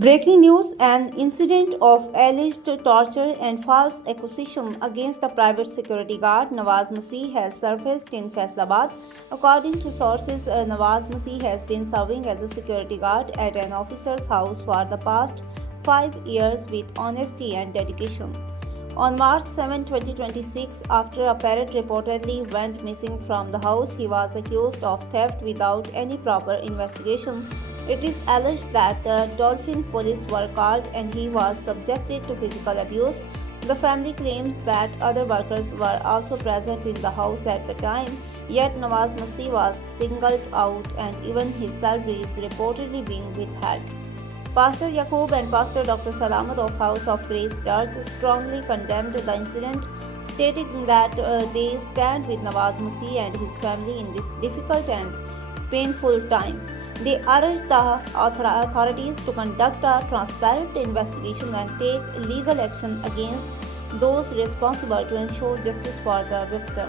Breaking news: an incident of alleged torture and false accusation against the private security guard Nawaz Masih has surfaced in Faisalabad. According to sources, Nawaz Masih has been serving as a security guard at an officer's house for the past 5 years with honesty and dedication. On March 7, 2026, after a parrot reportedly went missing from the house, he was accused of theft without any proper investigation. It is alleged that the Dolphin police were called and he was subjected to physical abuse. The family claims that other workers were also present in the house at the time, yet Nawaz Masih was singled out and even his salary is reportedly being withheld. Pastor Yaqub and Pastor Dr. Salamat of House of Grace Church strongly condemned the incident, stating that they stand with Nawaz Masih and his family in this difficult and painful time. They urge the authorities to conduct a transparent investigation and take legal action against those responsible to ensure justice for the victim.